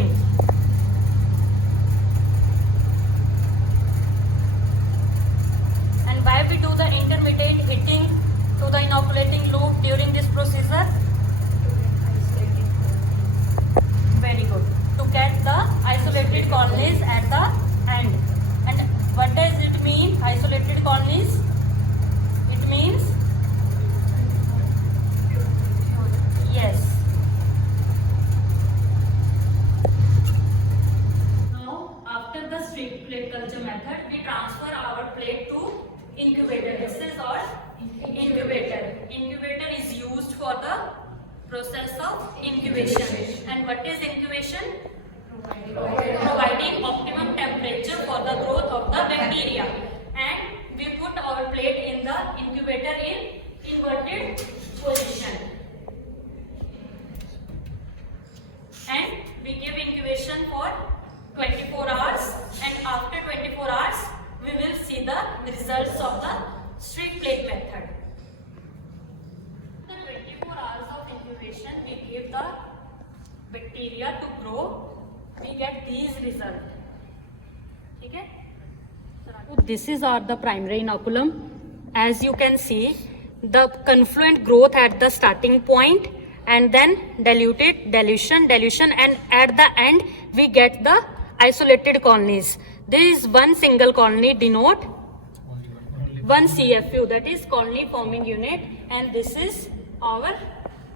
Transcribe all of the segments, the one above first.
hitting. And why we do the intermittent hitting to the inoculating loop during this procedure? Very good. To get the isolated colonies at the end. And what does it mean, isolated colonies? It means, yes. Now, after the strict plate culture method, we transfer our plate to incubator. This is our incubator. Incubator is used for the process of incubation. And what is incubation? Providing optimum temperature for the growth of the bacteria. And we put our plate in the incubator in inverted position. And we give incubation for 24 hours, and after 24 hours we will see the results of the strict plate method. After 24 hours of incubation, we give the bacteria to grow. We get these results. Okay? This is our the primary inoculum. As you can see, the confluent growth at the starting point, and then dilution, and at the end we get the isolated colonies. This is one single colony denote one CFU, that is colony forming unit, and this is our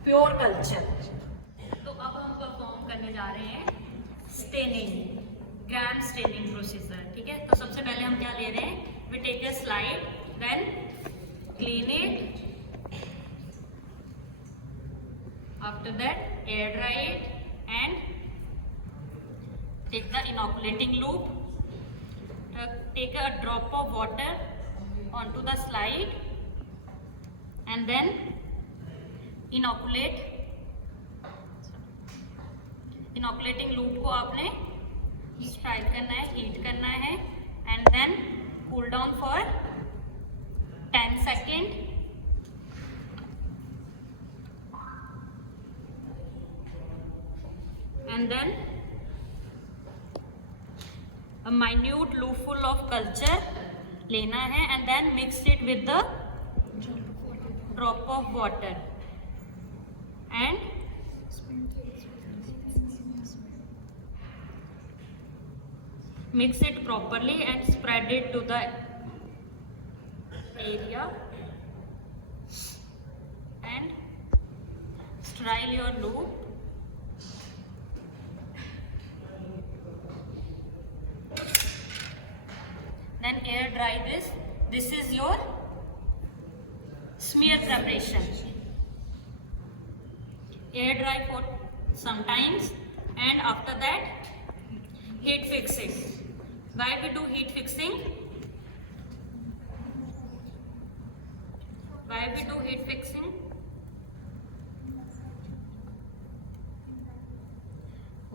pure culture. तो अब हम perform करने जा रहे हैं staining, gram staining procedure. ठीक है, तो सबसे पहले हम क्या ले रहे हैं, we take a slide, then clean it, after that air dry it and take the inoculating loop, take a drop of water onto the slide and then inoculate. Inoculating loop को आपने स्ट्राइक करना है, heat करना है, and then cool down for 10 seconds. And then a minute loop full of culture लेना है, and then mix it with the drop of water and mix it properly and spread it to the area and sterile your loop. Then air dry this. This is your smear preparation. Air dry for some times, and after that heat fix it. Why we do heat fixing? Why we do heat fixing?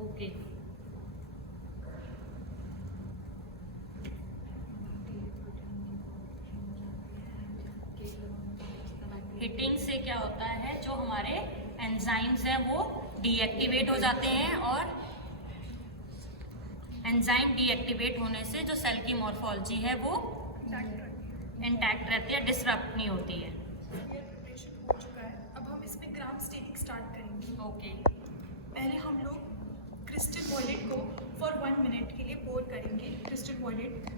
Okay. Heating से क्या होता है, जो हमारे enzymes हैं वो deactivate हो जाते हैं, और एंजाइम डीएक्टिवेट होने से जो सेल की मॉर्फोलॉजी है वो इंटैक्ट रहती है, डिसरप्ट नहीं होती है. हो चुका है, अब हम इसमें ग्राम स्टेनिंग स्टार्ट करेंगे. ओके. पहले हम लोग क्रिस्टल वॉलेट को फॉर 1 मिनट के लिए पोर करेंगे. क्रिस्टल वॉलेट,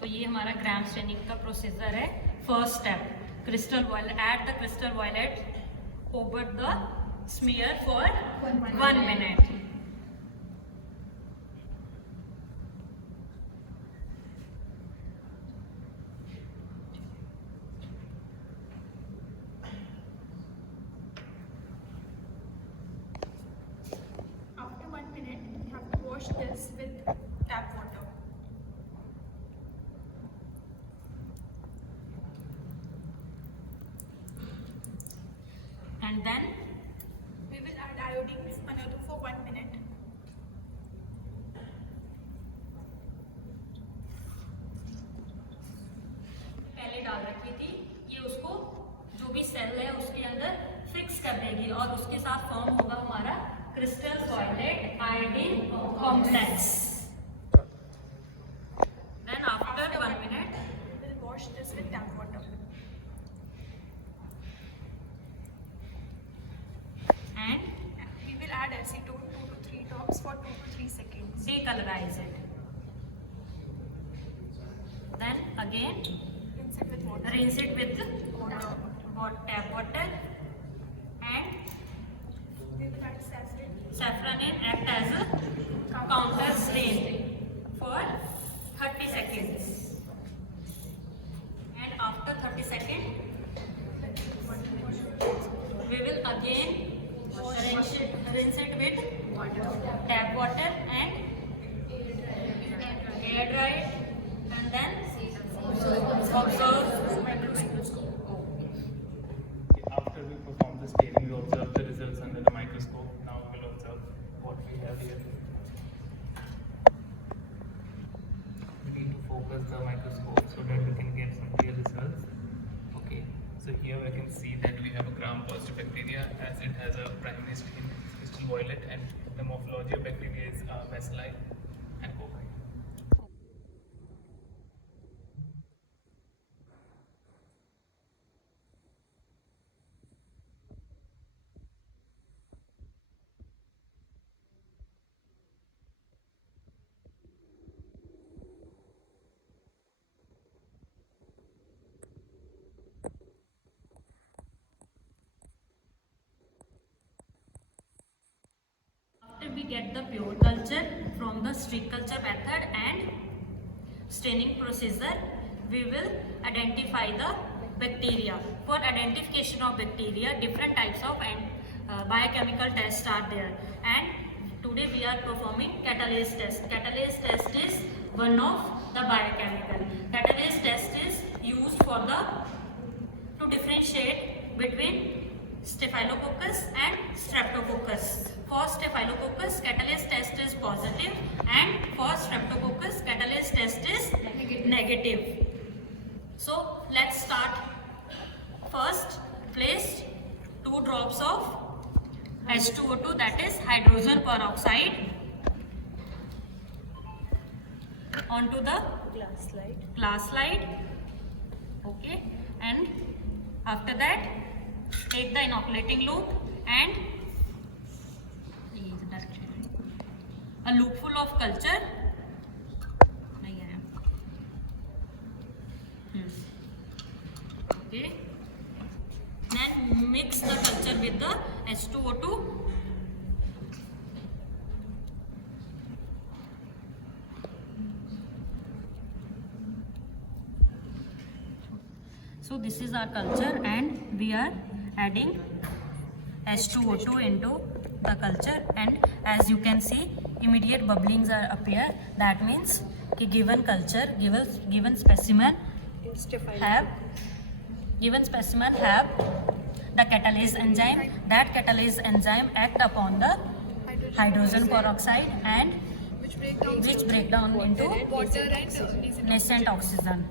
तो ये हमारा ग्राम स्टेनिंग का प्रोसीजर है. First step, crystal violet, add the crystal violet over the smear for 1 minute. after 1 minute you have to wash this with tap water. And then We will add iodine another for 1 minute. पहले डाल रखी थी, ये उसको जो भी cell है उसके अंदर फिक्स कर देगी और उसके साथ फॉर्म होगा हमारा crystal violet iodine complex. Then after 1 minute, we will wash this with tap water. and We will add acetone 2 to 3 drops for 2 to 3 seconds. decolorize it. Then again Rinse it with water. rinse it with Water. tap water, and We will add saffron. saffron act as a counter stain for 30 seconds. And after 30 seconds, we will again rinse it with tap water and air dry it, and then observe microscope. After we perform the staining, we observe the results under the microscope. Now we will observe what we have here. We need to focus the microscope so that we can get some clear results. Okay, so here we can see that we have a gram-positive bacteria as it has a primary stain, crystal violet, and the morphology of bacteria is bacilli and cocci. After we get the pure culture from the streak culture method and staining procedure, we will identify the bacteria. For identification of bacteria, different types of biochemical tests are there, and today we are performing catalase test. Catalase test is one of the biochemical. Catalase test is used for to differentiate between Staphylococcus and Streptococcus. For Staphylococcus, catalase test is positive, and for Streptococcus, catalase test is negative. So let's start. First, place 2 drops of H2O2, that is hydrogen peroxide, onto the glass slide. Okay, and after that, take the inoculating loop and a loop full of culture. Okay, then mix the culture with the H2O2. So this is our culture, and we are adding H2O2 into the culture, and as you can see, immediate bubblings are appear. That means the given culture, given specimen have the catalase enzyme. That catalase enzyme act upon the hydrogen peroxide and which break down into water and nascent oxygen.